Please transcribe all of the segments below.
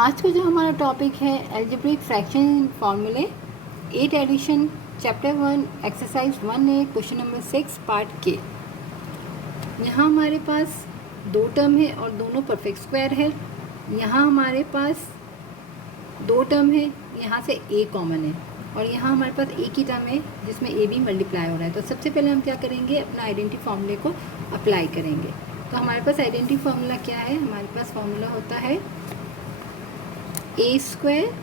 आज का जो हमारा टॉपिक है एल्जेब्रिक फ्रैक्शन फार्मूले 8 edition chapter 1 exercise 1A question number 6 part के। यहाँ हमारे पास दो टर्म है और दोनों परफेक्ट स्क्वायर है। यहाँ हमारे पास दो टर्म है, यहाँ से a कॉमन है और यहाँ हमारे पास एक ही टर्म है जिसमें a भी मल्टीप्लाई हो रहा है। तो सबसे पहले हम क्या करेंगे, अपना आइडेंटिटी फार्मूले को अप्लाई करेंगे। तो हमारे पास आइडेंटिटी फार्मूला क्या है, हमारे पास फार्मूला होता है A square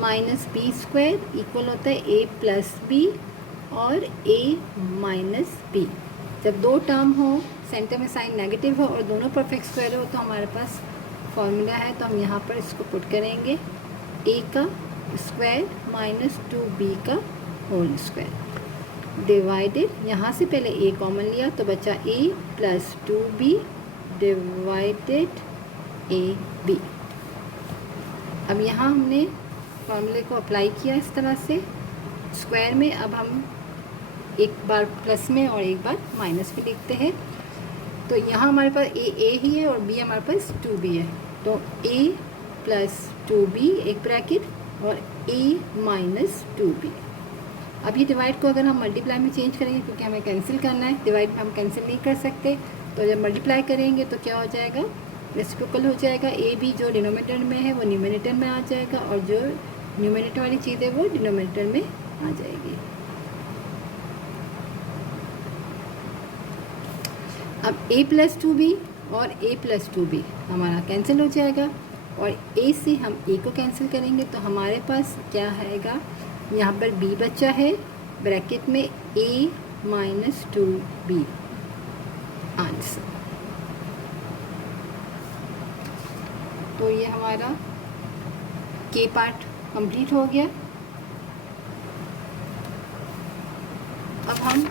minus B square equal होता है ए प्लस बी और ए माइनस बी। जब दो टर्म हो, सेंटर में साइन नेगेटिव हो और दोनों परफेक्ट स्क्वायर हो तो हमारे पास फॉर्मूला है। तो हम यहाँ पर इसको पुट करेंगे, ए का स्क्वायर माइनस 2b का होल स्क्वायर डिवाइडेड, यहाँ से पहले a कॉमन लिया तो बचा a plus 2b divided ab। अब यहाँ हमने फॉर्मूले को अप्लाई किया इस तरह से स्क्वायर में। अब हम एक बार प्लस में और एक बार माइनस में लिखते हैं। तो यहाँ हमारे पास a ही है और b हमारे पास 2b है। तो a प्लस 2b एक ब्रैकेट और a माइनस 2b। अब ये डिवाइड को अगर हम मल्टीप्लाई में चेंज करेंगे, क्योंकि हमें कैंसिल करना है, डिवाइड में हम कैंसिल नहीं कर सकते, तो जब मल्टीप्लाई करेंगे तो क्या हो जाएगा, रेसिप्रोकल हो जाएगा। ए बी जो डिनोमिनेटर में है वो न्यूमरेटर में आ जाएगा और जो न्यूमरेटर वाली चीज़ है वो डिनोमिनेटर में आ जाएगी। अब a प्लस 2b और a प्लस 2b हमारा कैंसिल हो जाएगा और a से हम a को कैंसिल करेंगे तो हमारे पास क्या आएगा, यहाँ पर b बचा है ब्रैकेट में a माइनस 2b आंसर। तो ये हमारा के पार्ट कंप्लीट हो गया। अब हम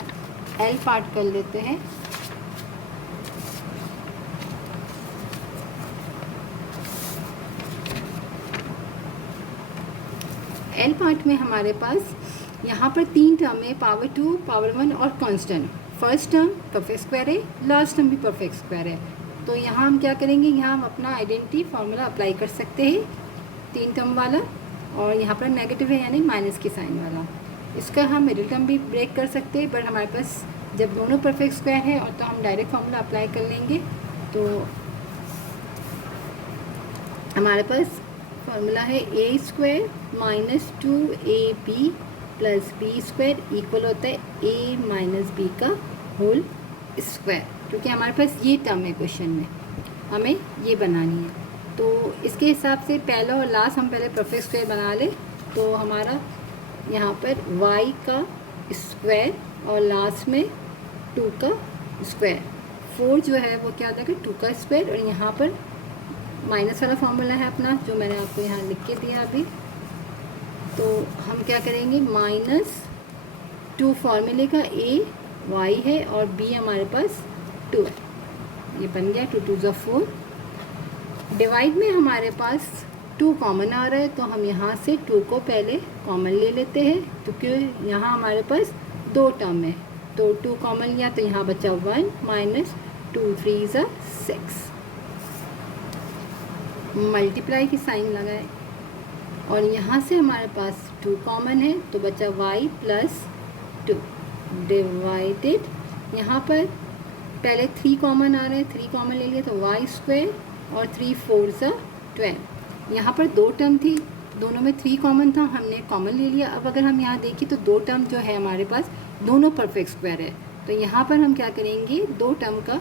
एल पार्ट कर लेते हैं। एल पार्ट में हमारे पास यहाँ पर तीन टर्म है, पावर 2, पावर 1 और constant. First term perfect square है, लास्ट टर्म भी परफेक्ट स्क्वायर है। तो यहाँ हम क्या करेंगे, यहाँ हम अपना आइडेंटिटी फार्मूला अप्लाई कर सकते हैं तीन टर्म वाला, और यहाँ पर नेगेटिव है यानी माइनस के साइन वाला। इसका हम मिडिल टर्म भी ब्रेक कर सकते हैं, बट हमारे पास जब दोनों परफेक्ट स्क्वायर है और तो हम डायरेक्ट फार्मूला अप्लाई कर लेंगे। तो हमारे पास फार्मूला है A square minus 2ab plus B square equal होता है ए माइनस बी का होल स्क्वायर, क्योंकि हमारे पास ये टर्म है क्वेश्चन में, हमें ये बनानी है। तो इसके हिसाब से पहला और लास्ट हम पहले परफेक्ट स्क्वायर बना ले। तो हमारा यहाँ पर y का स्क्वायर और लास्ट में 2 का स्क्वायर, 4 जो है वो क्या होता है 2 का स्क्वायर, और यहाँ पर माइनस वाला फॉर्मूला है अपना जो मैंने आपको यहाँ लिख के दिया अभी। तो हम क्या करेंगे, माइनस 2 फार्मूले का a y है और b हमारे पास 2 है, ये बन गया 2 2 4। डिवाइड में हमारे पास 2 कॉमन आ रहा है तो हम यहाँ से 2 को पहले कॉमन ले लेते हैं, क्योंकि यहाँ हमारे पास दो टर्म है। तो 2 कॉमन लिया तो यहाँ बचा 1 माइनस 2 3 ज़ा 6, मल्टीप्लाई की साइन लगाए और यहाँ से हमारे पास 2 कॉमन है तो बचा y प्लस 2 डिवाइडेड, यहाँ पर पहले 3 कॉमन आ रहा है, 3 कॉमन ले लिया तो y स्क्वायर और 3 4 ज़ा 12। यहाँ पर दो टर्म थी, दोनों में 3 कॉमन था, हमने कॉमन ले लिया। अब अगर हम यहाँ देखें तो दो टर्म जो है हमारे पास दोनों परफेक्ट स्क्वायर है। तो यहाँ पर हम क्या करेंगे, दो टर्म का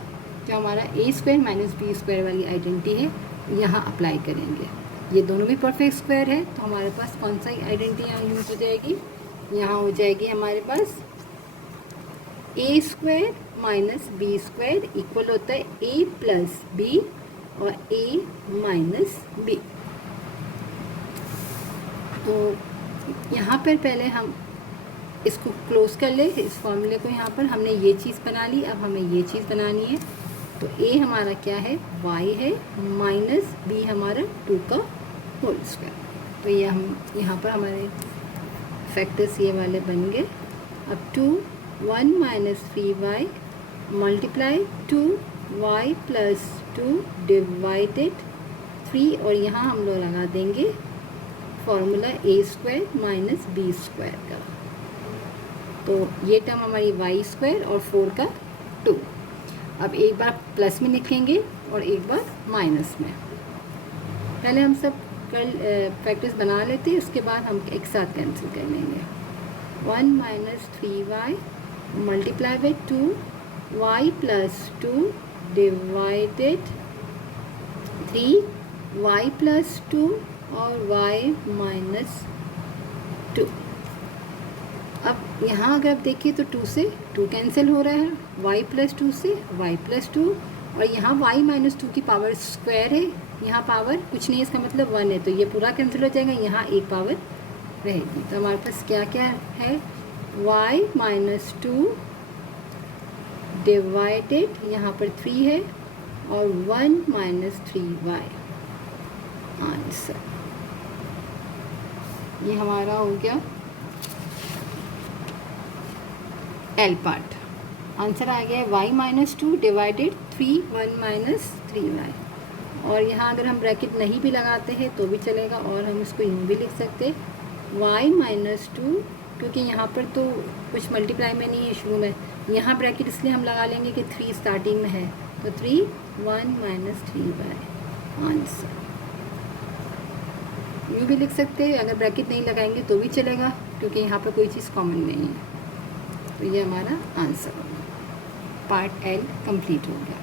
जो हमारा ए स्क्वायर माइनस बी स्क्वायर वाली आइडेंटिटी है यहाँ अप्लाई करेंगे। ये दोनों भी परफेक्ट स्क्वायर है तो हमारे पास कौन सा आइडेंटिटी यहाँ यूज हो जाएगी, यहाँ हो जाएगी हमारे पास A square minus B square equal होता है ए प्लस बी और a माइनस बी। तो यहाँ पर पहले हम इसको क्लोज कर ले, इस फॉर्मूले को। यहाँ पर हमने ये चीज़ बना ली, अब हमें ये चीज़ बनानी है। तो a हमारा क्या है, y है, माइनस b हमारा 2 का होल स्क्वायर। तो ये हम यहाँ पर हमारे फैक्टर्स ये वाले बन गए। अब 2 1 minus 3y multiply 2y plus 2 divided 3 और यहाँ हम लोग लगा देंगे फॉर्मूला ए स्क्वायर माइनस बी स्क्वायर का। तो ये टर्म हमारी वाई स्क्वायर और 4 का 2। अब एक बार प्लस में लिखेंगे और एक बार माइनस में। पहले हम सब कर प्रैक्टिस बना लेते हैं, उसके बाद हम एक साथ कैंसिल कर लेंगे। 1 minus 3y multiply by 2y plus 2 divided 3y plus 2 और y माइनस 2। अब यहाँ अगर आप देखिए तो 2 से 2 कैंसिल हो रहा है, y प्लस 2 से y प्लस 2, और यहाँ y माइनस 2 की पावर स्क्वायर है, यहाँ पावर कुछ नहीं, इसका मतलब 1 है, तो ये पूरा कैंसिल हो जाएगा, यहाँ एक पावर रहेगी। तो हमारे पास क्या क्या है, y माइनस 2 डिवाइडेड यहाँ पर 3 है और 1 माइनस 3y आंसर। ये हमारा हो गया एल पार्ट। आंसर आ गया है y minus 2 divided 3 1 minus 3y। और यहाँ अगर हम ब्रैकेट नहीं भी लगाते हैं तो भी चलेगा, और हम इसको यूँ भी लिख सकते y माइनस 2, क्योंकि यहाँ पर तो कुछ मल्टीप्लाई में नहीं है शुरू में, यहाँ ब्रैकेट इसलिए हम लगा लेंगे कि 3 स्टार्टिंग में है, तो 3 1 माइनस 3y आंसर। यूँ भी लिख सकते हैं, अगर ब्रैकेट नहीं लगाएंगे तो भी चलेगा, क्योंकि यहाँ पर कोई चीज़ कॉमन नहीं है। तो ये हमारा आंसर होगा। पार्ट एल कंप्लीट हो गया।